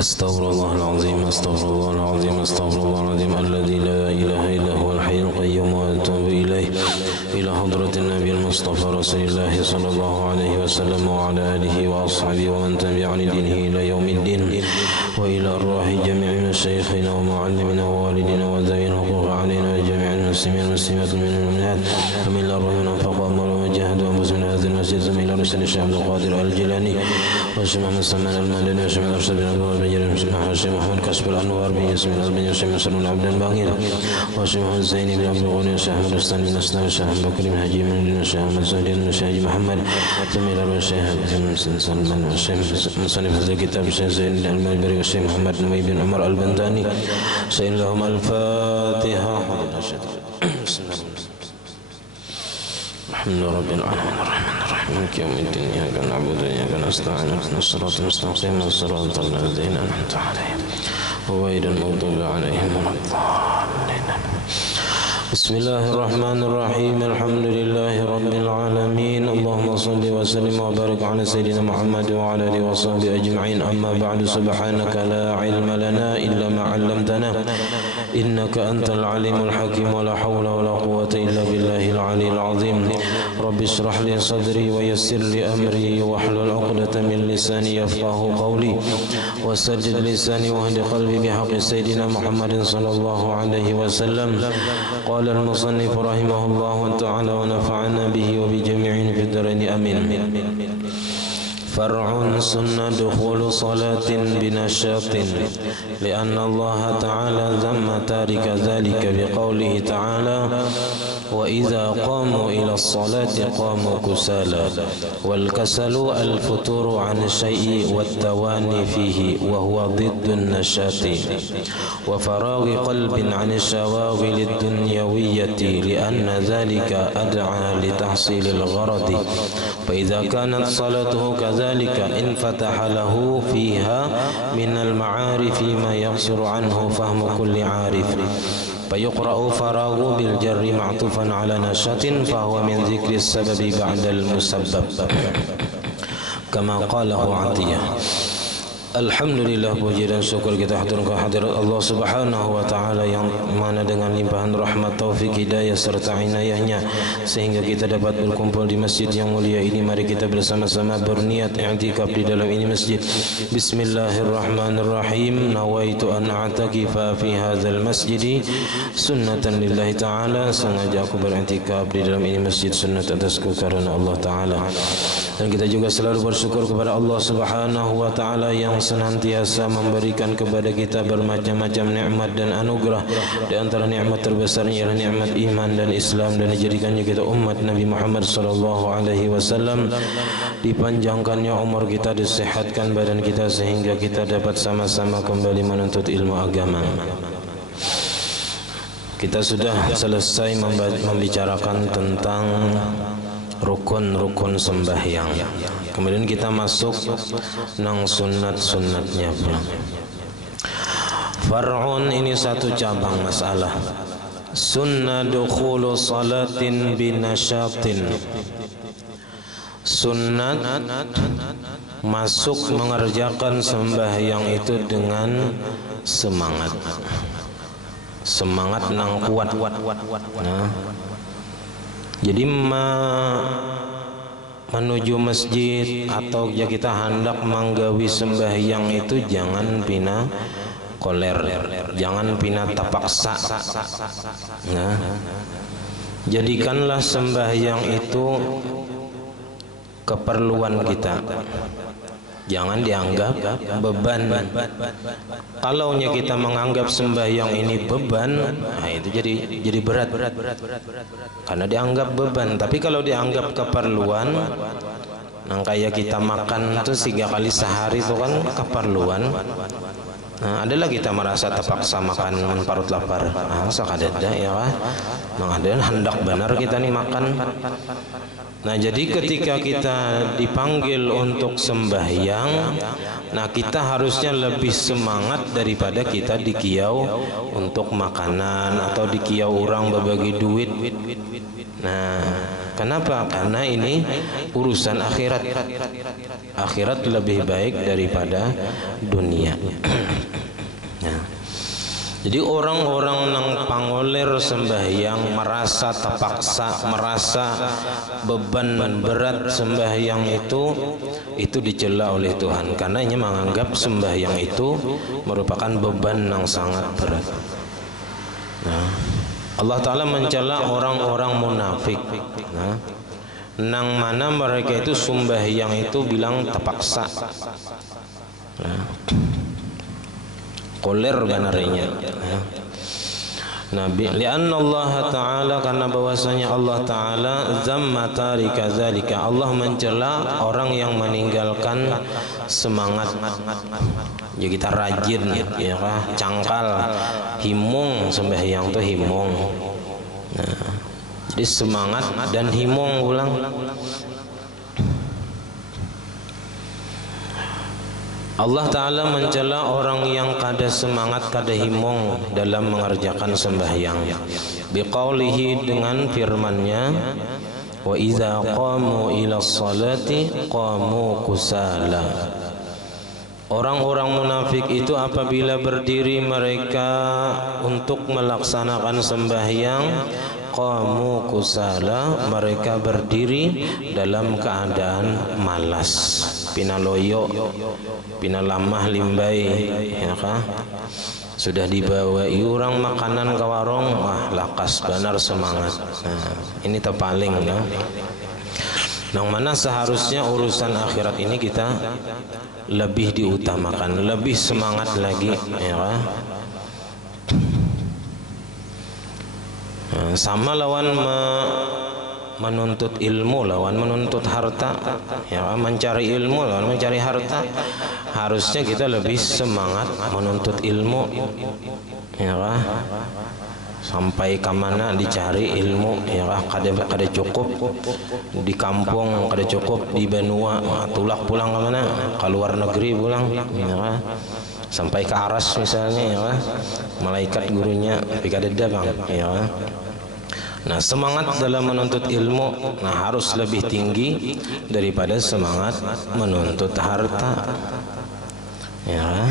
Astaghfirullahaladzim, astaghfirullahaladzim, astaghfirullahaladzim, alladzi la ilaha illa huwal hayyul qayyum wa atubu ilaih, ila hadratin nabiyil mustafa rasulillah sallallahu alaihi wasallam wa ala alihi wa ashabihi wa man tabi'a li dinihi ila yaumiddin, wa ila arwahi jami'i masyayikhina wa mu'allimina wa walidina wa dhawil huquq alaina wa jami'il muslimin muslimat min al-mu'minat wa min al-arwahina anfaqa amwalahum wa jahadu anfusahum hadha al-masjid zamila rasul Syekh Abdul Qadir Al-Jilani wa Syekh Muhammad Salman Al-Madani wa Syekh Al-Arsyad bin Abdul Syekh Muhammad Kasbul Anwar bin Yasmin bin Syekh Musalun Abdan Bangil wa Syekh Muhammad Zaini bin Abdul Ghani Syekh Ahmad Rustan bin Asna Syekh Bakr bin Haji bin Syekh Ahmad Zahdi bin Syekh Haji Muhammad Zamila wa Syekh Salman wa Syekh Musanif Hadal Kitab Syekh Zain Al-Malbari wa Syekh Muhammad Nawawi bin Umar Al-Bantani Sayyid lahum Al-Fatiha. Alhamdulillah Rabbil Alamin Ar-Rahman Ar-Rahim Maliki Yawmiddin Iyyaka na'budu wa iyyaka nasta'in ihdinas siratal mustaqim siratal ladzina an'amta 'alaihim ghairil maghdubi 'alaihim waladdallin. Bismillahirrahmanirrahim. Alhamdulillahi Rabbil Alamin. Allahumma salli wa sallim wa barik ala Sayyidina Muhammad wa ala alihi wa sahbihi ajma'in. Amma ba'du, subhanaka la ilma lana illa ma 'allamtana innaka antal alimul hakim wa la hawla wa la quwwata illa billahil aliyyil azim. Rabbi shrah li sadri wa yassir li amri wa hlul 'uqdatam min lisani yafqahu qawli wa saddid lisani wa hdi qalbi bihaqqi Sayyidina Muhammadin sallallahu alaihi wasallam. قال المصنف رحمه الله تعالى ونفعنا به وبجميع في الدارين آمين. فرع سنة دخول صلاة بنشاط لأن الله تعالى ذم تارك ذلك بقوله تعالى وإذا قاموا إلى الصلاة قاموا كسالى والكسل الفتور عن الشيء والتواني فيه وهو ضد النشاط وفراغ قلب عن الشواغل الدنيوية لأن ذلك أدعى لتحصيل الغرض فإذا كانت صلاته كذلك انفتح له فيها من المعارف ما يقصر عنه فهم كل عارف فيقرأ فراغ بالجر معطوفا على نشاط فهو من ذكر السبب بعد المسبب كما قاله عطية. Alhamdulillah, puji dan syukur kita haturkan hadirat Allah Subhanahu wa taala yang mana dengan limpahan rahmat, taufik, hidayah serta inayahnya sehingga kita dapat berkumpul di masjid yang mulia ini. Mari kita bersama-sama berniat i'tikaf di dalam ini masjid. Bismillahirrahmanirrahim. Nawaitu an a'takifa fi hadzal masjid sunnatan lillahi taala. Sengaja aku beriktikaf di dalam ini masjid sunnat atasku karena Allah taala. Dan kita juga selalu bersyukur kepada Allah Subhanahu wa taala yang senantiasa memberikan kepada kita bermacam-macam nikmat dan anugerah. Di antara nikmat terbesarnya ialah nikmat iman dan Islam, dan dijadikannya kita umat Nabi Muhammad sallallahu alaihi wasallam. Dipanjangkannya umur kita, disehatkan badan kita sehingga kita dapat sama-sama kembali menuntut ilmu agama. Kita sudah selesai membicarakan tentang rukun-rukun sembahyang. Kemudian kita masuk nang sunat-sunatnya. Far'un ini satu cabang masalah. Sunnah dukhulu salatin binasyatin. Sunnat masuk mengerjakan sembahyang itu dengan semangat. Semangat nang kuat. Nah, jadi menuju masjid atau ya kita hendak manggawi sembahyang itu jangan pina koler, jangan pina tapaksa. Nah, jadikanlah sembahyang itu keperluan kita. Jangan dianggap beban. Kalau kita menganggap sembahyang ini beban, nah itu jadi berat. Karena dianggap beban. Tapi kalau dianggap keperluan, nah kayak kita makan itu 3 kali sehari itu kan keperluan. Nah, adalah kita merasa terpaksa makan parut lapar. Nah, sakadada ya kan? Mengadakan hendak benar kita nih makan. Nah, jadi ketika kita dipanggil untuk sembahyang, nah kita harusnya lebih semangat daripada kita dikiau untuk makanan atau dikiau orang berbagi duit. Nah, kenapa? Karena ini urusan akhirat. Akhirat lebih baik daripada dunia. Nah, jadi orang-orang nang pangoler sembahyang merasa terpaksa, merasa beban berat sembahyang itu dicela oleh Tuhan karena ia menganggap sembahyang itu merupakan beban yang sangat berat. Nah, Allah Ta'ala mencela orang-orang munafik. Nah, nang mana mereka itu sembahyang itu bilang terpaksa. Nah, koler ganarinya. Nabi lianna Allah Ta'ala, karena bahwasanya Allah Ta'ala zamma tarika zalika, Allah mencela orang yang meninggalkan semangat. Ya kita rajin ya kah, cangkal, himung sembahyang tuh himung. Nah, jadi semangat dan himung ulang. Allah Ta'ala mencela orang yang kada semangat, kada himung dalam mengerjakan sembahyang. Biqaulihi, dengan firman-Nya, wa iza qamu ila sholati qamu kusala. Orang-orang munafik itu apabila berdiri mereka untuk melaksanakan sembahyang, qamu kusala, mereka berdiri dalam keadaan malas, pinaloyo, pinalamah limbai, ya kah? Sudah dibawa orang makanan ke warung, wah lakas benar semangat. Nah, ini terpaling ya. Yang mana seharusnya urusan akhirat ini kita lebih diutamakan, lebih semangat lagi, ya kah? Nah, sama lawan menuntut ilmu, lawan menuntut harta, ya, mencari ilmu lawan mencari harta. Harusnya kita lebih semangat menuntut ilmu, ya kah? Sampai kemana dicari ilmu, ya kah? Kada cukup di kampung, kada cukup di benua, tulak pulang kemana? Ke luar negeri pulang, ya kah? Sampai ke aras misalnya, ya kah? Malaikat gurunya tapi kada ada bang, ya kah? Nah, semangat dalam menuntut ilmu harus lebih tinggi daripada semangat menuntut harta. Ya,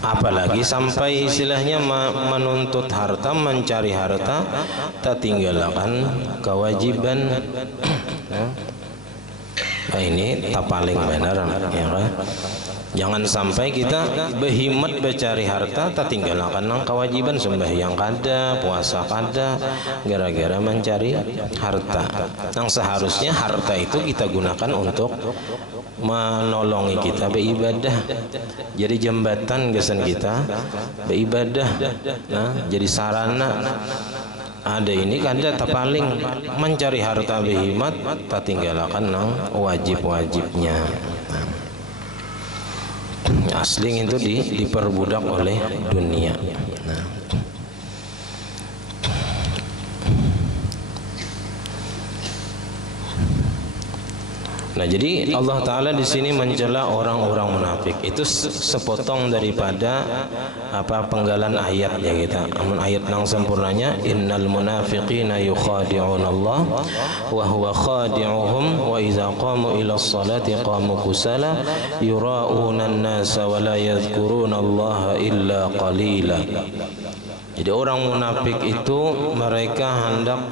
apalagi sampai istilahnya menuntut harta, mencari harta, tak tinggalkan kewajiban. Nah, ini tak paling benar, ya kan? Jangan sampai kita berhimmat mencari harta, tak tinggalkan kewajiban sembahyang kada, puasa kada, gara-gara mencari harta. Yang seharusnya harta itu kita gunakan untuk menolongi kita beribadah, jadi jembatan gesan kita beribadah. Nah, jadi sarana. Ada ini kada terpaling mencari harta berhimmat, tak tinggalkan wajib-wajibnya. Asli itu diperbudak oleh dunia. Nah, jadi Allah Ta'ala di sini mencela orang-orang munafik. Itu sepotong daripada penggalan ayat ya kita. Amun ayat nang sempurnanya, innal munafiqina yukhadi'una Allah wa huwa khadi'uhum wa idza qamu ila sholati qamu kusala yura'una an-nasa wa la yadhkuruna Allah illa qalila. Jadi orang munafik itu mereka hendak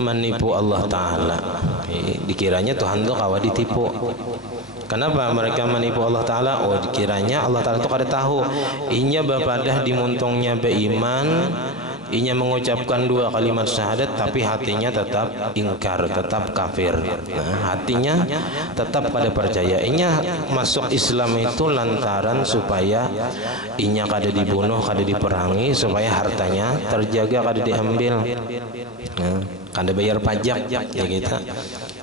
menipu Allah Ta'ala. Dikiranya Tuhan itu kawa ditipu. Kenapa mereka menipu Allah Ta'ala? Oh, dikiranya Allah Ta'ala itu kada tahu inya bapadah dimuntungnya beriman, inya mengucapkan dua kalimat syahadat, tapi hatinya tetap ingkar, tetap kafir. Nah, hatinya tetap pada percaya. Inya masuk Islam itu lantaran supaya inya kada dibunuh, kada diperangi, supaya hartanya terjaga, kada diambil. Nah, kada bayar pajak ya kita.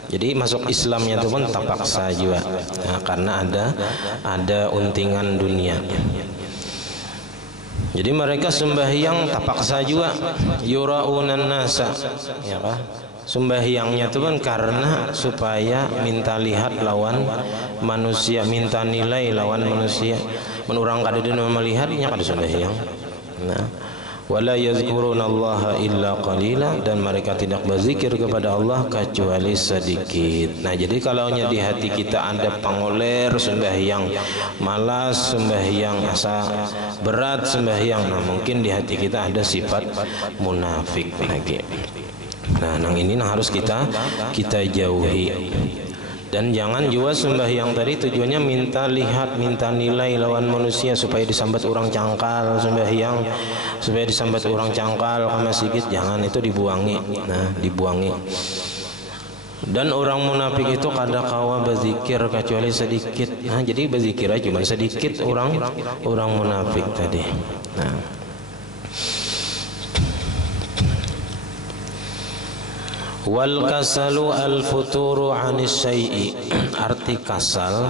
Jadi masuk Islamnya itu pun terpaksa juga, nah, karena ada untingan dunia. Jadi mereka sembahyang terpaksa juga, yura'unan nasa, ya kah? Sembahyangnya itu kan karena supaya minta lihat lawan manusia, minta nilai lawan manusia. Menurang kada dina melihatnya kada sembahyang. Nah, wala yazkurunallaha illa qalila, dan mereka tidak berzikir kepada Allah kecuali sedikit. Nah, jadi kalau di hati kita ada pangoler sembahyang, malas sembahyang, asa berat sembahyang, nah mungkin di hati kita ada sifat munafik lagi. Nah, nang ini harus kita jauhi. Dan jangan juga sembahyang tadi tujuannya minta lihat, minta nilai lawan manusia supaya disambat orang cangkal sembahyang, supaya disambat orang cangkal ke masjid, jangan, itu dibuangi. Nah, dibuangi. Dan orang munafik itu kada kawa berzikir kecuali sedikit. Nah, jadi berzikir aja cuma sedikit orang munafik tadi. Nah, wal kasalu al futuru anis syai'i, arti kasal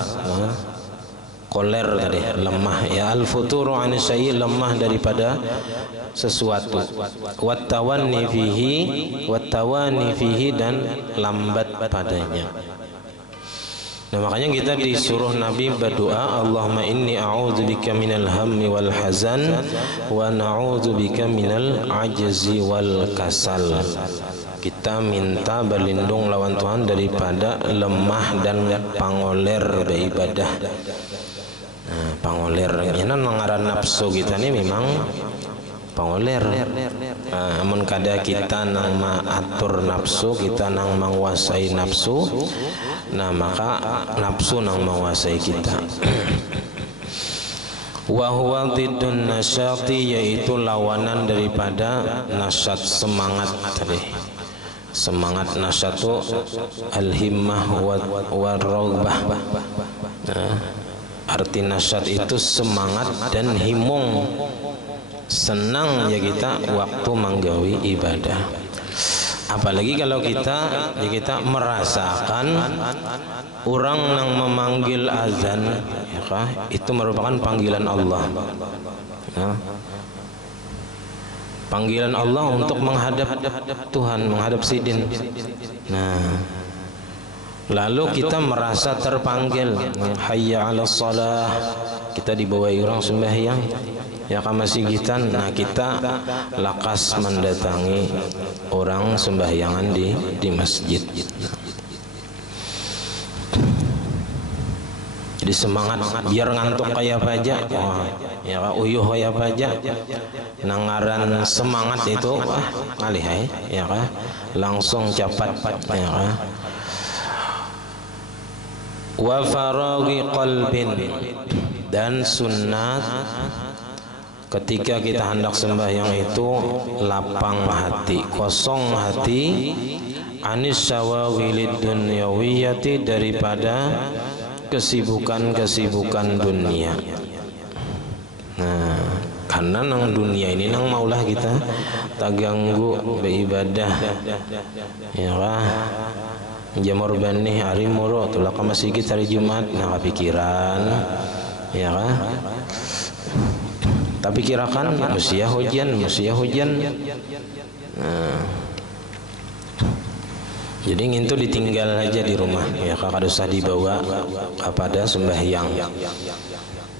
koler tadi, lemah ya. Al futuru anis syai'i, lemah daripada sesuatu. Wat tawani fihi, dan lambat padanya. Nah, makanya kita disuruh Nabi berdoa, Allahumma inni a'udzubika minal hammi wal hazan wa na'udzubika minal ajzi wal kasal. Kita minta berlindung lawan Tuhan daripada lemah dan pangoler beribadah. Nah, pangoler ini mengaran nafsu kita ini memang pangoler. Amun kada kita nang maatur nafsu, kita nang menguasai nafsu, nah maka nafsu nang menguasai kita. Wa huwa dhiddun nasyati, yaitu lawanan daripada nasyat, semangat tadi. Semangat nasyatu al-himmah wa raghbah. Nah, arti nasyat itu semangat dan himung, senang ya kita waktu menggawi ibadah. Apalagi kalau kita merasakan orang yang memanggil azan, ya, itu merupakan panggilan Allah. Nah, panggilan Allah untuk menghadap Tuhan, menghadap sidin. Nah, lalu kita merasa terpanggil, hayya 'alas shalah, kita dibawa orang sembahyang, ya kamasigitan. Nah, kita lakas mendatangi orang sembahyangan di masjid. Jadi semangat, biar ngantuk kayak apa aja, ya uyuh kayak apa aja, nangaran semangat itu ngalih ya kan, langsung cepat ya kan. Wa faraghi qalbin, dan sunnah ketika kita hendak sembahyang itu lapang hati, kosong hati, anis syawagilid dunyawiyati, daripada kesibukan dunia. Nah, karena nang dunia ini nang maulah kita tak ganggu beribadah, ya kah? Jamur benih hari muro tulah ke masjid hari Jumat, nah kepikiran, ya kah? Tapi kirakan musia hujan. Nah, jadi ngintu ditinggal aja di rumah, ya kakak usah dibawa kepada sembahyang.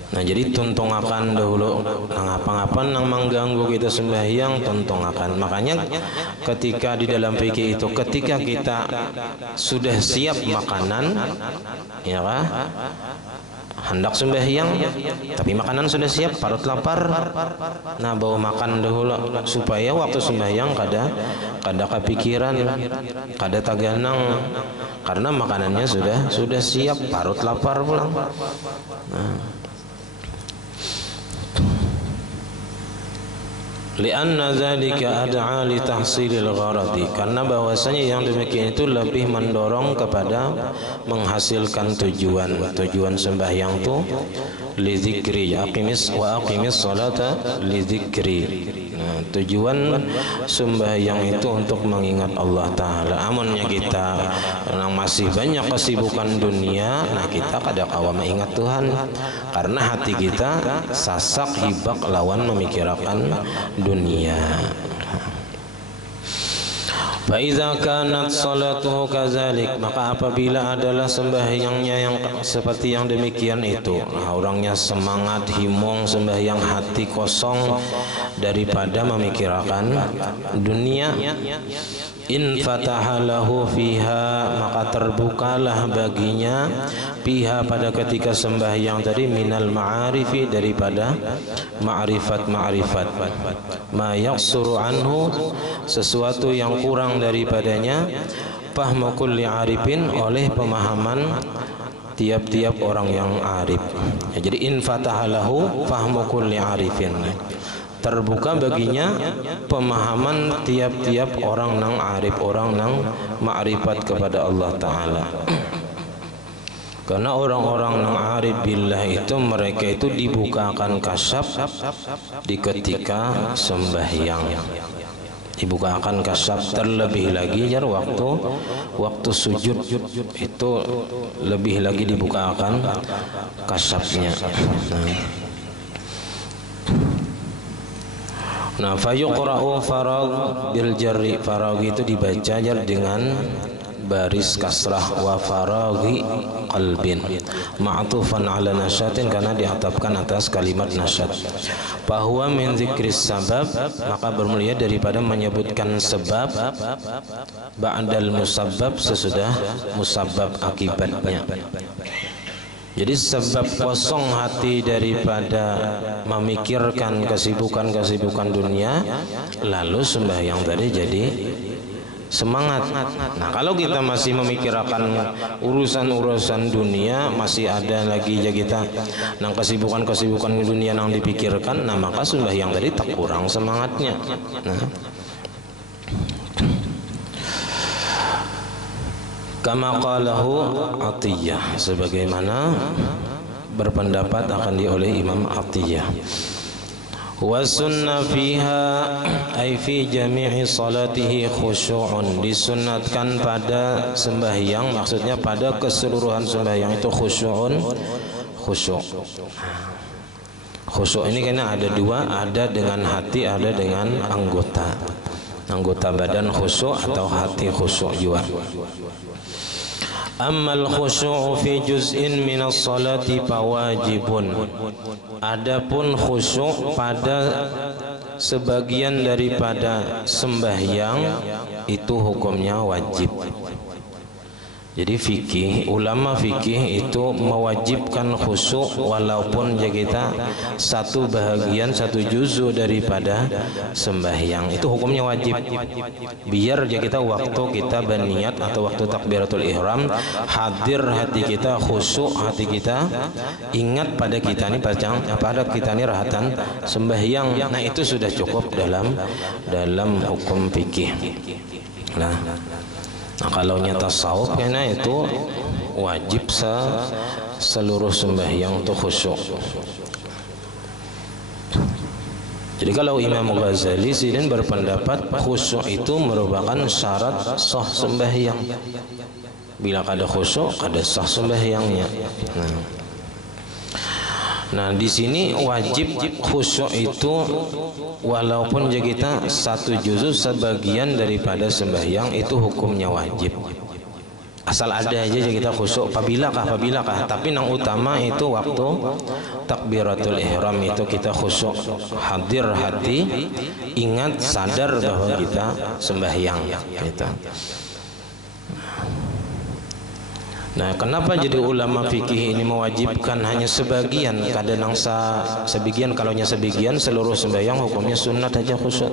Nah, jadi tuntungakan dahulu nang apa-apa nang mengganggu kita sembahyang, tuntungakan. Makanya ketika di dalam fikih itu, ketika kita sudah siap makanan, ya kah? Hendak sembahyang tapi makanan sudah siap, parut lapar, nah bawa makan dahulu supaya waktu sembahyang kada kepikiran, kada taganang, karena makanannya sudah siap, parut lapar pulang. Nah, lianna dzalika ad'a li tahsilil gharadi, karena bahwasanya yang demikian itu lebih mendorong kepada menghasilkan tujuan sembahyang itu li dzikri, aqimis salata li dzikri. Nah, tujuan sembahyang itu untuk mengingat Allah Ta'ala. Amunnya kita yang masih banyak kesibukan dunia, nah kita kada kawa mengingat Tuhan, karena hati kita sasak hibak lawan memikirkan dunia. Fa idza kanat salatuhu kadzalik, maka apabila adalah sembahyangnya yang seperti yang demikian itu, nah, orangnya semangat, himong sembahyang, hati kosong daripada memikirkan dunia, in fatahalahu fiha, maka terbukalah baginya fiha pada ketika sembahyang tadi minal ma'arifi, daripada ma'rifat-ma'rifat, ma yaqsuru anhu, sesuatu yang kurang daripadanya, fahmu kulli arifin, oleh pemahaman tiap-tiap orang yang arif. Ya, jadi in fatahalahu fahmu kulli arifin, terbuka baginya pemahaman tiap-tiap orang nang arif, orang nang ma'rifat kepada Allah Ta'ala. Karena orang-orang nang arif billah itu, mereka itu dibukakan kasyaf di ketika sembahyang, dibukakan kasyaf, terlebih lagi ya waktu sujud itu lebih lagi dibukakan kasyafnya. Nah, fayuqra'u farag bil jarri, farag itu dibaca jar dengan baris kasrah, wa faragi qalbin ma'tufan ala nasyatin, karena diatapkan atas kalimat nasyat. Bahwa min zikris sabab, maka bermulia daripada menyebutkan sebab, ba'dal musabbab, sesudah musabbab akibatnya. Jadi sebab kosong hati daripada memikirkan kesibukan-kesibukan dunia, lalu sembahyang tadi jadi semangat. Nah, kalau kita masih memikirkan urusan-urusan dunia, masih ada lagi ya kita nang kesibukan-kesibukan dunia yang dipikirkan, nah maka sembahyang tadi tak kurang semangatnya. Nah, kama qalahu Atiyah, sebagaimana berpendapat akan oleh Imam Atiyah. Wa sunna fiha ay fi jami'i salatihi khusyu'un, disunatkan pada sembahyang, maksudnya pada keseluruhan sembahyang itu khusyu'un, khusyuk. Khusyuk ini karena ada dua, ada dengan hati, ada dengan anggota badan khusyuk atau hati khusyuk juga. Ammal khusyu'u fi juz'in minas salati fawajibun, adapun khusyuk pada sebagian daripada sembahyang itu hukumnya wajib. Jadi fikih, ulama fikih itu mewajibkan khusyuk walaupun ya kita satu bahagian, satu juzu daripada sembahyang, itu hukumnya wajib. Biar ya kita waktu kita berniat atau waktu takbiratul ihram, hadir hati kita, khusyuk hati kita, ingat pada kita ini rahatan sembahyang. Nah, itu sudah cukup dalam hukum fikih. Nah, kalau nyata tasawuf karena itu wajib seluruh sembahyang itu khusyuk. Jadi kalau Imam Ghazali sidin berpendapat khusyuk itu merupakan syarat sah sembahyang. Bila ada khusyuk, ada sah sembahyangnya. Nah, di sini wajib khusyuk itu walaupun kita satu juzuz, sebagian daripada sembahyang, itu hukumnya wajib. Asal ada aja kita khusyuk, pabilakah, tapi yang utama itu waktu takbiratul ihram itu kita khusyuk, hadir hati, ingat, sadar bahwa kita sembahyang gitu. Nah, kenapa jadi ulama fikih ini mewajibkan hanya sebagian? Kadang sebagian, kalaunya sebagian, seluruh sembahyang hukumnya sunat aja khusyuk.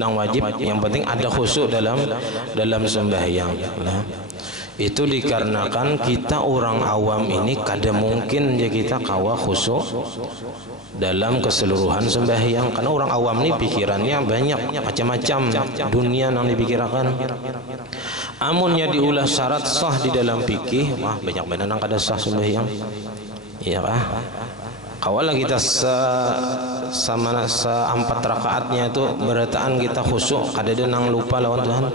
Nang wajib, yang penting ada khusyuk dalam sembahyang. Nah, itu dikarenakan kita orang awam ini kadang mungkin ya kita kawa khusyuk dalam keseluruhan sembahyang, karena orang awam ini pikirannya banyak macam-macam dunia yang dipikirkan. Amunnya diulah syarat sah di dalam fikih, wah banyak benar nang kada sah sembahyang. Iya kah? Kawala kita seempat rakaatnya itu berataan kita khusyuk, kada nang lupa lawan Tuhan,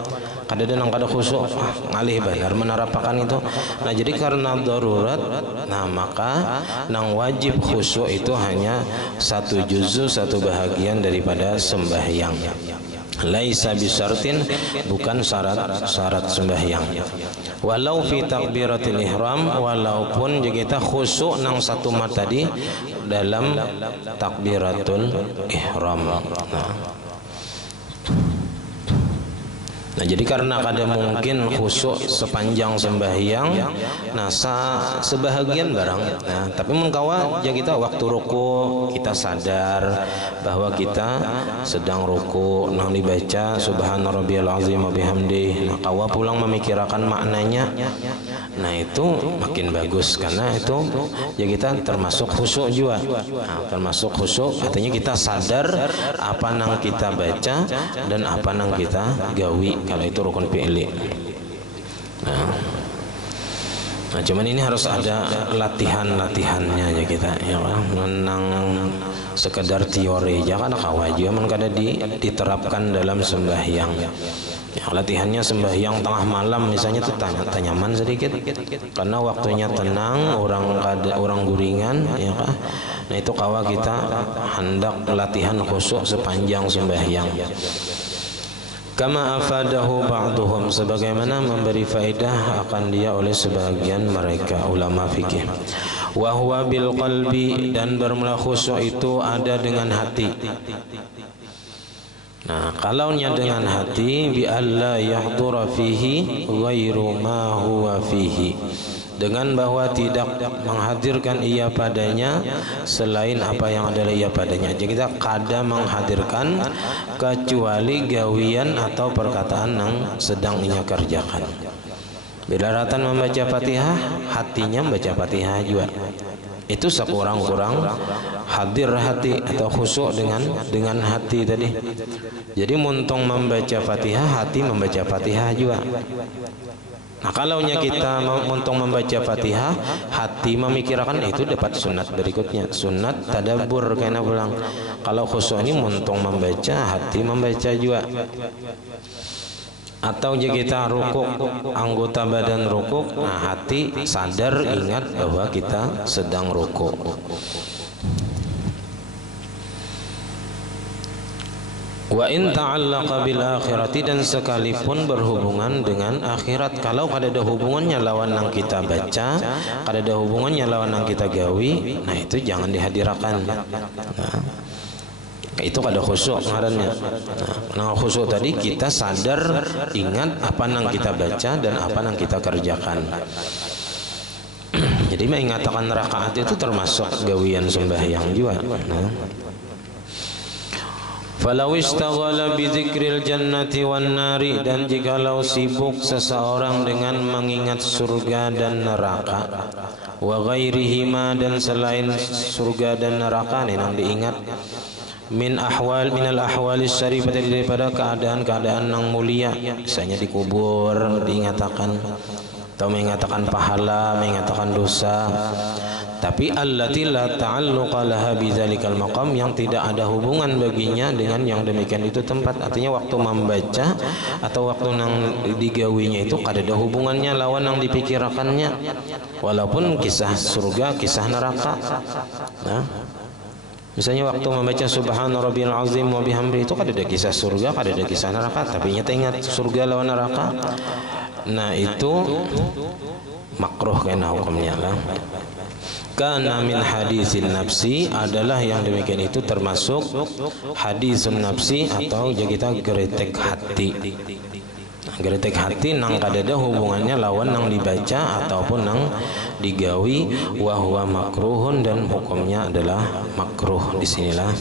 kada nang kada khusyuk, ngalih bayar menarapakan itu. Nah, jadi karena darurat, nah maka nang wajib khusyuk itu hanya satu juzu, satu bahagian daripada sembahyang. laisa bisyartin, bukan syarat sembahyang. Walau fi takbiratil ihram, walaupun kita khusyuk nang satu mata tadi dalam takbiratul ihram. Nah, jadi karena kada mungkin khusyuk sepanjang sembahyang, nah sebahagian barang. Nah, tapi mengkawa ya kita waktu ruku kita sadar bahwa kita sedang ruku, nang dibaca subhana rabbiyal azim wa bihamdih. Nah, kawa pulang memikirkan maknanya. Nah, itu makin bagus karena itu ya kita termasuk khusyuk juga. Nah, termasuk khusyuk artinya kita sadar apa nang kita baca dan apa nang kita gawi. Kalau itu rukun fi'li. Nah, cuman ini harus ada latihannya ya kita ya menang sekedar teori jangan kawa juga man kada diterapkan dalam sembahyang. Ya, latihannya sembahyang tengah malam misalnya tuh tanyaman sedikit karena waktunya tenang, orang guringan ya kah. Nah, itu kawa kita hendak latihan khusyuk sepanjang sembahyang. Kama afadahu ba'duhum, sebagaimana memberi faedah akan dia oleh sebagian mereka ulama fikih. Wa huwa bil qalbi, dan bermula khusyuk itu ada dengan hati. Nah, kalaunya dengan hati bi alla yahdura fihi ghairu ma huwa fihi, dengan bahwa tidak menghadirkan ia padanya selain apa yang adalah ia padanya. Jadi kita kada menghadirkan kecuali gawian atau perkataan yang sedang ia kerjakan. Bila ratan membaca Fatihah, hatinya membaca Fatihah juga. Itu sekurang-kurang hadir hati atau khusyuk dengan hati tadi. Jadi muntung membaca Fatihah, hati membaca Fatihah juga. Nah, kalaunya kita untung membaca Fatihah, hati memikirkan itu dapat sunat berikutnya, sunat tadabbur kena pulang. Kalau khusyuk ini untung membaca, hati membaca juga. Atau jika kita rukuk, anggota badan rukuk, nah hati sadar ingat bahwa kita sedang rukuk. Wa in ta'allaqa bil akhirati, dan sekalipun berhubungan dengan akhirat, kalau kada ada hubungannya lawan yang kita baca, kada ada hubungannya lawan yang kita gawi, nah itu jangan dihadirkan. Nah, itu kada khusyuk ngarannya. Nah, khusyuk tadi kita sadar ingat apa yang kita baca dan apa yang kita kerjakan. Jadi mengatakan rakaat itu termasuk gawian sembahyang juga. Nah, falau istaghala bi dzikril jannati wan nari, dan jikalau sibuk seseorang dengan mengingat surga dan neraka, wa ghairihima, dan selain surga dan neraka ini yang diingat, minal ahwali syarifati, daripada keadaan-keadaan yang mulia, misalnya dikubur diingatakan, atau mengatakan pahala, mengatakan dosa, tapi allati la ta'alluqa laha bidzalikal maqam, yang tidak ada hubungan baginya dengan yang demikian itu tempat. Artinya waktu membaca atau waktu nang digawinya itu kada ada hubungannya lawan yang dipikirkannya, walaupun kisah surga, kisah neraka. Nah, misalnya waktu membaca subhana rabbiyal azim wa bihamdi, itu kada ada kisah surga, kada ada kisah neraka, tapi nyata ingat surga lawan neraka. Nah, itu makruh kena hukumnya lah. Karena min hadisin nafsi, adalah yang demikian itu termasuk hadisun nafsi, atau kita geretek hati. Geretek hati nang kada ada hubungannya lawan nang dibaca ataupun nang digawi, wa huwa makruhun, dan hukumnya adalah makruh. Disinilah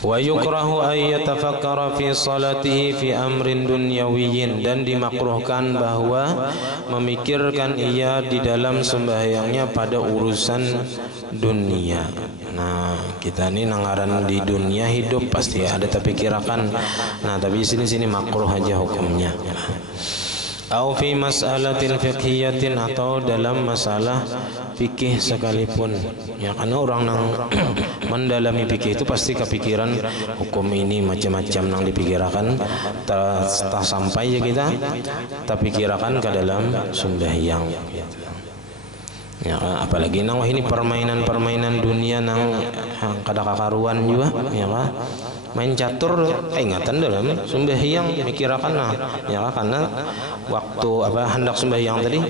wa yukrahu ay yatafakkara fi salatihi fi amrin dunyawiyyin, dan dimakruhkan bahwa memikirkan ia di dalam sembahyangnya pada urusan dunia. Nah, kita ini nangaran di dunia hidup pasti ada terpikirkan. Nah, tapi sini makruh aja hukumnya. Au fi mas'alatin fiqhiyatin, atau dalam masalah fikih sekalipun. Ya, karena orang yang mendalami fikih itu pasti kepikiran hukum ini macam-macam yang dipikirkan, tak sampai ya kita terpikirkan ke dalam sembahyang. Ya, apalagi nang ini permainan dunia nang yang kada kakaruan juga ya kan. Main catur ingatan dalam sembahyang mikirakan lah ya kan, karena waktu hendak sembahyang tadi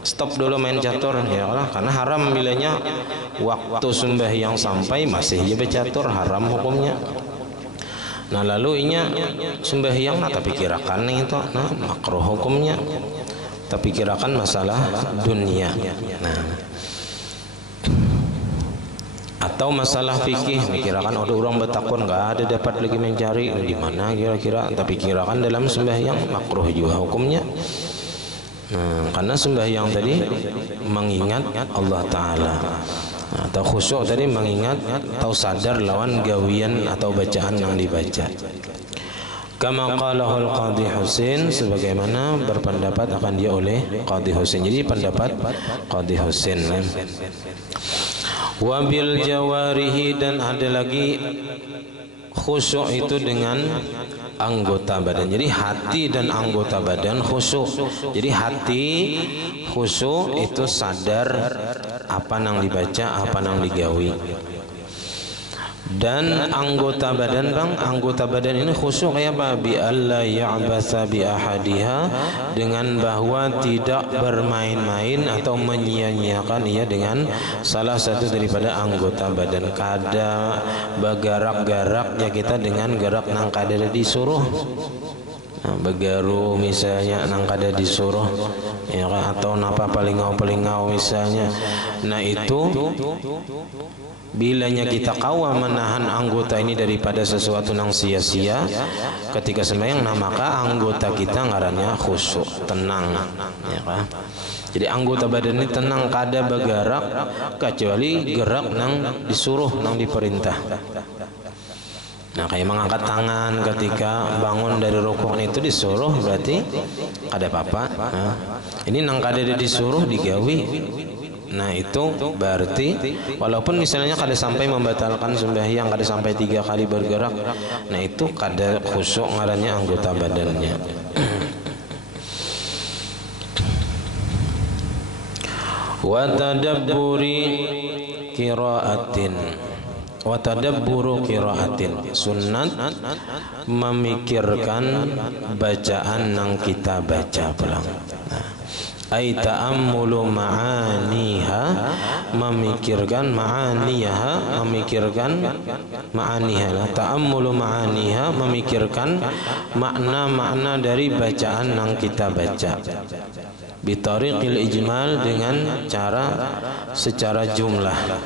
stop dulu main catur ya kan, karena haram bilanya waktu sembahyang sampai masih aja bercatur, haram hukumnya. Nah lalu inya sembahyang tapi kirakan itu makruh hukumnya, tapi kirakan masalah dunia. Nah atau masalah fikih mikirakan orang bertakun nggak ada dapat lagi mencari di mana kira-kira, tapi kirakan dalam sembahyang makruh juga hukumnya. Karena sembahyang tadi mengingat Allah Ta'ala, atau khusyuk tadi mengingat atau sadar lawan gawian atau bacaan yang dibaca. Kama qalahul Qadhi Husain, sebagaimana berpendapat akan dia oleh Qadhi Husain. Jadi pendapat Qadhi Husain. Wabil jawarihi, dan ada lagi khusyuk itu dengan anggota badan. Jadi hati dan anggota badan khusyuk. Jadi hati khusyuk itu sadar apa yang dibaca, apa yang digawi. Dan anggota badan anggota badan ini khusyuk kayak apa? Bi alla ya'basa bi ahadiha, dengan bahwa tidak bermain-main atau menyia-nyiakan ia dengan salah satu daripada anggota badan. Kada bergerak-gerak ya kita dengan gerak nang kada disuruh. Begaru misalnya nang kada disuruh ya kan, atau napa palingau misalnya. Nah itu bilanya kita kawa menahan anggota ini daripada sesuatu yang sia-sia ketika sembahyang, nah maka anggota kita ngarannya khusyuk, tenang ya kan. Jadi anggota badan ini tenang, kada bergerak kecuali gerak nang disuruh, nang diperintah. Nah kayak mengangkat tangan ketika bangun dari rukuk itu disuruh, berarti kada apa-apa. Nah, ini nang kada disuruh digawi. Nah itu berarti walaupun misalnya kada sampai membatalkan sembahyang, kada sampai 3 kali bergerak, nah itu kada khusyuk ngarannya anggota badannya. Wa tadabburi qiraatin, wa tadabburu qiraatin, sunat memikirkan bacaan yang kita baca pulang. Ay ta'ammulu ma'aniha, memikirkan ma'aniha, memikirkan ma'aniha. Ta'ammulu ma'aniha, memikirkan makna-makna dari bacaan yang kita baca. Bitariqil ijmal, dengan cara secara jumlah.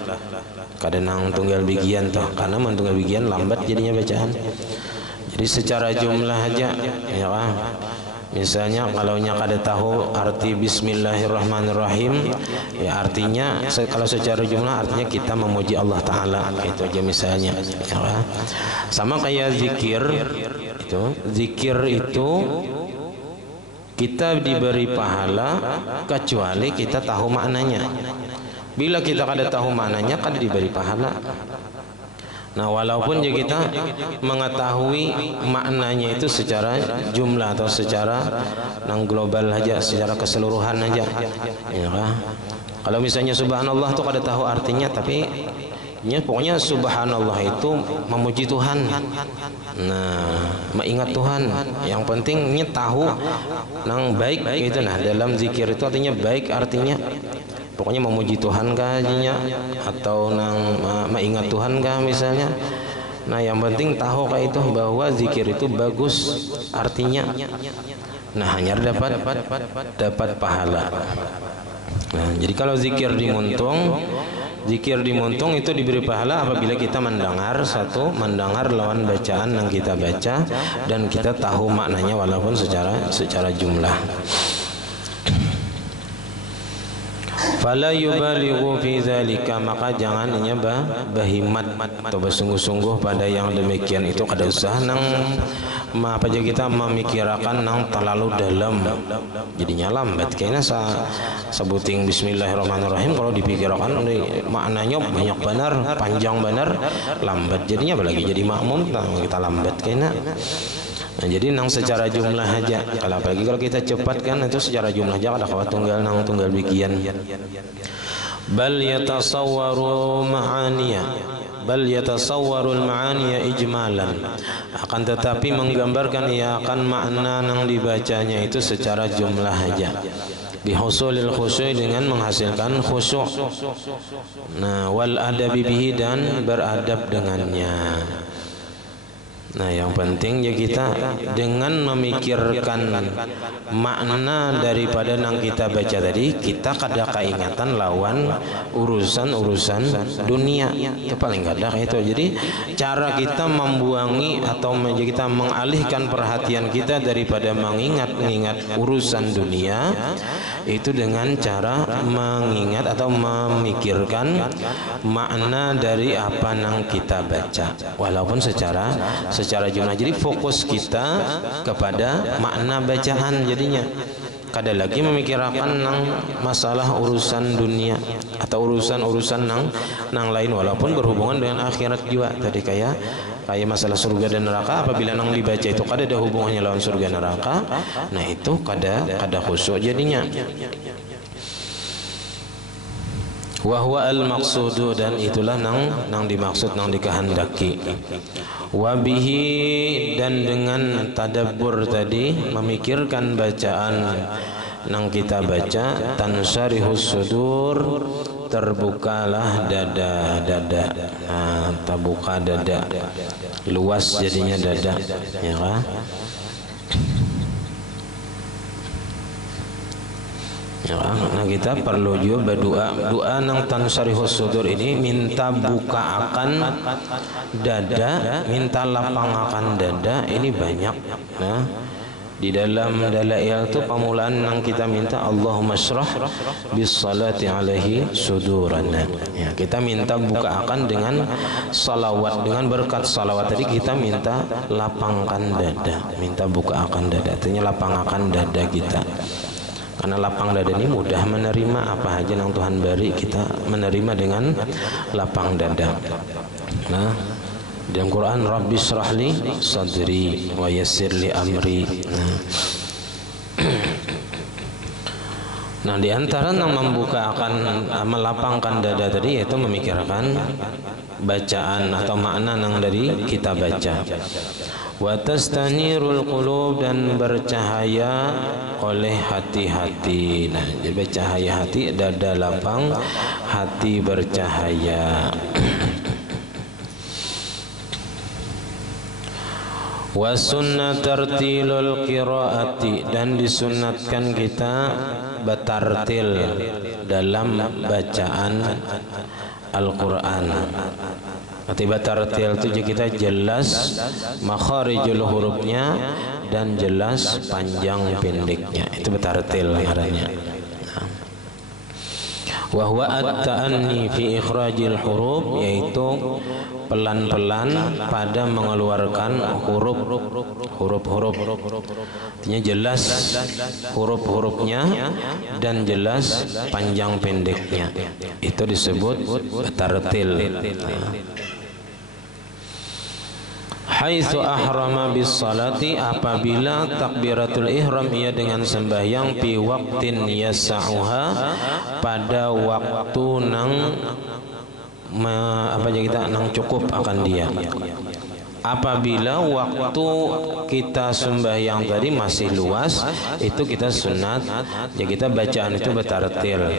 Kadang tunggal bigian toh, karena tunggal bigian lambat jadinya bacaan. Jadi secara jumlah aja ya kan. Misalnya kalau kada tahu arti Bismillahirrahmanirrahim, ya artinya kalau secara jumlah artinya kita memuji Allah Ta'ala, itu aja misalnya ya kan? Sama kayak zikir itu, zikir itu kita diberi pahala kecuali kita tahu maknanya. Bila kita kada tahu maknanya, kada diberi pahala. Nah walaupun ya kita mengetahui maknanya itu secara jumlah atau secara nang global aja, secara keseluruhan aja ya kan? Kalau misalnya subhanallah tuh kada tahu artinya, tapi ya pokoknya subhanallah itu memuji Tuhan. Nah mengingat Tuhan, yang pentingnya tahu nang baik itu. Nah dalam zikir itu artinya baik, artinya pokoknya memuji Tuhan kah ajinya, atau nang mengingat Tuhan kah misalnya. Nah yang penting tahu kayak itu bahwa zikir itu bagus artinya. Nah hanya dapat pahala. Nah jadi kalau zikir dimuntung itu diberi pahala apabila kita mendengar lawan bacaan yang kita baca dan kita tahu maknanya walaupun secara jumlah. Fala yubalighu fi dzalika, maka jangan berhimmat atau bersungguh-sungguh pada yang demikian itu. Kada usah nang apa aja kita memikirkan nang terlalu dalam, jadinya lambat. Kayaknya sebuting Bismillahirrahmanirrahim kalau dipikirkan maknanya banyak benar, panjang benar, lambat jadinya, apalagi jadi makmum kita lambat kayaknya. Nah, jadi nang secara jumlah aja. Kalau apalagi kalau kita cepat kan itu secara jumlah aja, kada kawat tunggal bikian. bal yatasawwaru ma'aniya, bal yatasawwarul ma'aniya ijmalan, akan tetapi menggambarkan ia akan makna yang dibacanya itu secara jumlah aja, bihusulil khusyuk, dengan menghasilkan khusyuk. Nah, wal adabi bihi, dan beradab dengannya. Nah, yang penting ya kita dengan memikirkan makna daripada yang kita baca tadi, kita kada keingatan lawan urusan-urusan dunia. Itu paling kada itu. Jadi cara kita membuangi atau kita mengalihkan perhatian kita daripada mengingat urusan dunia itu dengan cara mengingat atau memikirkan makna dari apa yang kita baca, walaupun secara jumlah. Jadi fokus kita kepada makna bacaan, jadinya kada lagi memikirkan masalah urusan dunia atau urusan nang lain, walaupun berhubungan dengan akhirat juga. Tadi kayak masalah surga dan neraka, apabila nang dibaca itu kada ada hubungannya lawan surga neraka, nah itu kada khusyuk jadinya. Wahwa al-maqsudu, dan itulah nang dimaksud, nang dikehendaki. Wabihi, dan dengan tadabbur tadi, memikirkan bacaan nang kita baca, tansyarihus sudur, terbukalah dada. Nah, terbuka dada, luas jadinya dada, ya kan? Ya, nah kita perlu juga berdoa. Doa nang tansyarihus sudur ini minta buka akan dada, minta lapang akan dada, ini banyak. Nah, di dalam dalail itu pamulaan nang kita minta Allahumma syrah bis salati alaihi sudurana. Ya, kita minta buka akan dengan salawat, dengan berkat salawat tadi kita minta lapangkan dada, minta buka akan dada, artinya lapang akan dada kita. Karena lapang dada ini mudah menerima apa aja yang Tuhan beri, kita menerima dengan lapang dada. Nah, dalam Quran Rabbi syrahli sadri wa yassirli amri. Nah, di antara yang membuka akan melapangkan dada tadi yaitu memikirkan bacaan atau makna yang dari kita baca. Wa tastanirul qulub, dan bercahaya oleh hati-hati. Nah, jadi bercahaya hati, dada lapang, hati bercahaya. Wa sunnah tartilul qiraati, dan disunnatkan kita bertartil dalam bacaan Al-Quran. Artinya tartil itu kita jelas makharijul hurufnya dan jelas panjang pendeknya, itu tartil ngarannya. Wa huwa at-ta'anni fi ikhrajil huruf, yaitu pelan-pelan pada mengeluarkan huruf-huruf. Artinya jelas huruf-hurufnya dan jelas panjang pendeknya, itu disebut tartil. Haitsu ahrama bis salati, apabila takbiratul ihram ia dengan sembahyang, fi waqtin yas'uha, pada waktu nang nang cukup akan dia. Apabila waktu kita sembahyang tadi masih luas, itu kita sunat ya kita bacaan itu bertartil,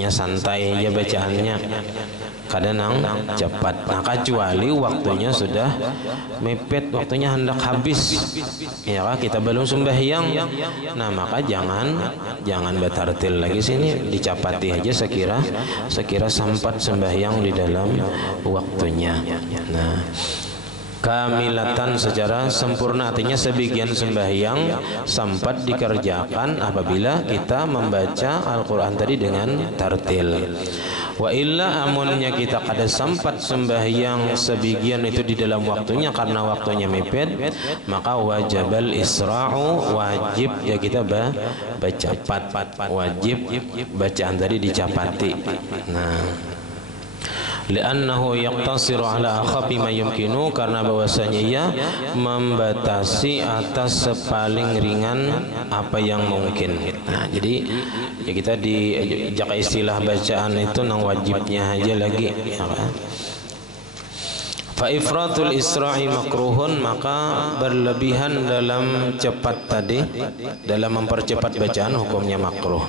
ya santai ya bacaannya, kadang cepat. Nah, kecuali waktunya sudah mepet, waktunya hendak habis, ya kita belum sembahyang, nah maka jangan bertartil lagi, sini dicapati aja sekira sempat sembahyang di dalam waktunya. Nah, kamilatan secara sempurna, artinya sebagian sembahyang sempat dikerjakan apabila kita membaca Al-Quran tadi dengan tartil. Wa illa amunnya kita kada sempat sembahyang sebagian itu di dalam waktunya karena waktunya mepet, maka wajibal isra'u, wajib ya kita baca cepat, wajib bacaan tadi dicapati. Nah, li'annahu yaqtasiru ala akhafi ma yumkinu, karena bahwasanya ia membatasi atas sepaling ringan apa yang mungkin. Nah, jadi ya kita diajak istilah bacaan itu nang wajibnya aja lagi ya kan? Fa ifratul isra'i makruhun, maka berlebihan dalam cepat tadi, dalam mempercepat bacaan hukumnya makruh.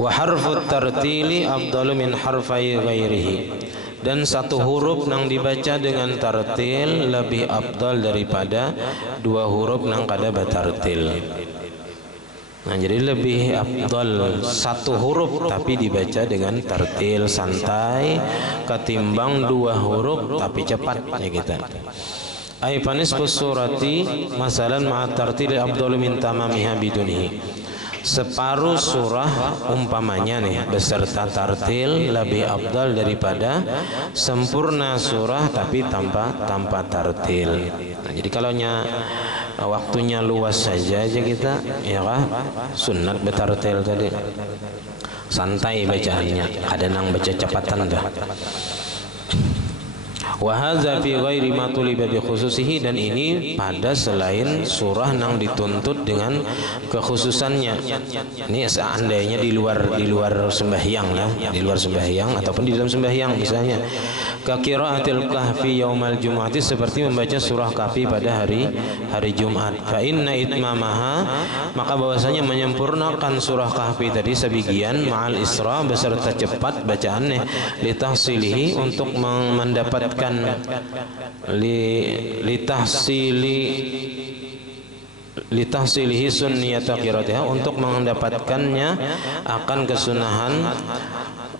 Wa harfut tartili afdalu min harfai ghairihi, dan satu huruf nang dibaca dengan tartil lebih afdal daripada dua huruf nang kada batartil. Nah, jadi lebih afdal satu huruf tapi dibaca dengan tartil santai ketimbang dua huruf tapi cepat ya kita. Ai fanisfu surati masalan ma'a tartil afdalu min tamamiha bidunihi. Separuh surah umpamanya nih beserta tartil lebih afdal daripada sempurna surah tapi tanpa tartil. Nah, jadi kalau waktunya luas saja kita ya kan, sunat betartil tadi, santai bacaannya, kadang baca cepatan dah. Wa hadza fi ghairi ma tuliba bi khususihi, dan ini pada selain surah nang dituntut dengan kekhususannya. Ini seandainya di luar sembahyang ya, di luar sembahyang ataupun di dalam sembahyang misalnya. Ka qiraatil kahfi yaumal jumu'ati, seperti membaca surah kahfi pada hari Jumat. Fa inna itmamaha, maka bahwasanya menyempurnakan surah kahfi tadi sebagian ma'al isra beserta cepat bacaannya, litahsilihi, untuk mendapatkan litahsilihi sunniyata qiraatiha, untuk mendapatkannya akan kesunahan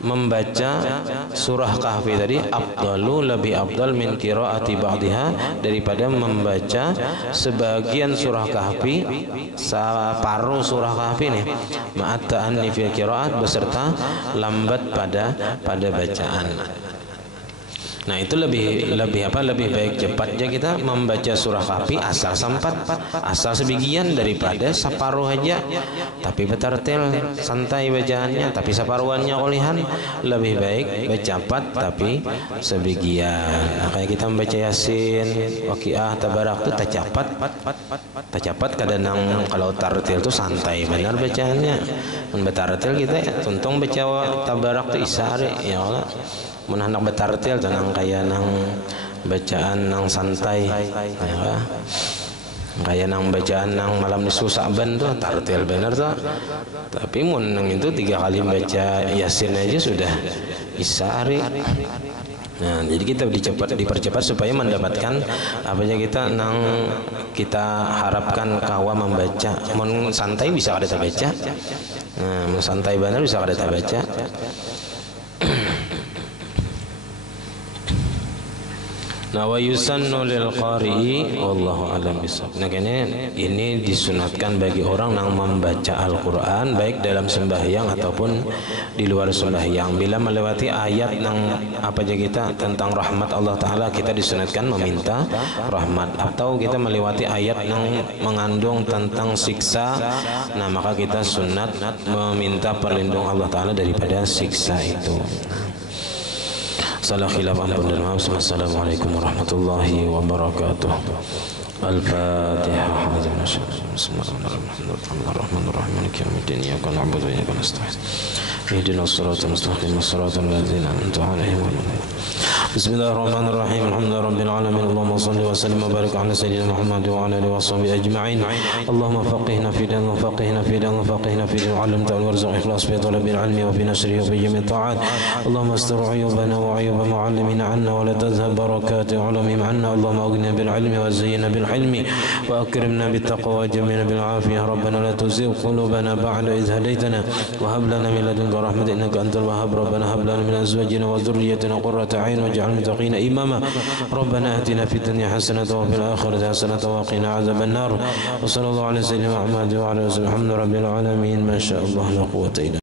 membaca surah kahfi tadi, afdalu lebih afdal min qiraati ba'diha, daripada membaca sebagian surah kahfi, separuh surah kahfi nih, ma'at ta'anni fil qiraat, beserta lambat pada bacaan. Nah, itu lebih baik cepatnya kita membaca surah kahfi asal sebagian daripada separuh aja tapi betartil santai bacaannya tapi separuhannya olihan. Lebih baik bercepat tapi sebagian. Nah, kayak kita membaca Yasin, Waqiah, Tabarak itu tacapat kadang kalau tartil itu santai benar bacaannya. Betartil kita tuntung baca Tabarak itu isari ya Allah. Mun hendak betartil tenang kaya nang bacaan nang santai ya, kaya nang bacaan nang malam nisfu Sa'ban tuh tartil bener tuh. Tapi mun nang itu 3 kali baca Yasin aja sudah isari. Nah, jadi kita dipercepat supaya mendapatkan apa aja kita harapkan kawa membaca. Mun santai bisa kada baca. Nah, mun santai bener bisa kada baca. Nah, wa yusannu lil qari'i wallahu a'lam bishawab. Nah, ini disunatkan bagi orang yang membaca Al-Qur'an baik dalam sembahyang ataupun di luar sembahyang. Bila melewati ayat yang apa aja kita tentang rahmat Allah Ta'ala, kita disunatkan meminta rahmat. Atau kita melewati ayat yang mengandung tentang siksa, nah maka kita sunat meminta perlindungan Allah Ta'ala daripada siksa itu. Salah khilaf ampun dan maaf. Assalamualaikum warahmatullahi wabarakatuh. Al-Fatihah. Bismillahirrahmanirrahim. Maliki yaumiddin. Iyyaka na'budu wa iyyaka nasta'in. Ihdinas siratal mustaqim. Shiratal ladzina an'amta 'alaihim. Bismillahirrahmanirrahim. Alhamdulillahirabbil alamin. Allahumma shalli wa sallim wa barik ala sayyidina Muhammad wa ala alihi washabihi ajma'in. Allahumma faqihna fi din wa faqihna fi din wa faqihna fi din wa 'allimna warzuq ikhlas fi talabil 'ilmi wa fi nashrihi wa fi jami' ta'at. Allahumma astur 'uyubana wa 'uyuba mu'allimina 'anna wa la tadhhab barakati 'ulumihim 'anna. Allahumma aghna bil 'ilmi wa zayyina bil hilmi wa akrimna bit taqwa wa jamilna bil 'afiyah. Rabbana la tuzigh qulubana ba'da idh hadaytana wa hab lana min ladunka rahmatan innaka antal wahhab. Rabbana hab lana min azwajina wa dhurriyyatina qurrata 'ain waj'alna المتقين إماما. ربنا آتنا في الدنيا حسنة وفي الآخرة حسنة وقنا عذاب النار. وصلى الله على سيدنا محمد وعلى آله وصحبه. الحمد لله رب العالمين. ما شاء الله لا قوة إلا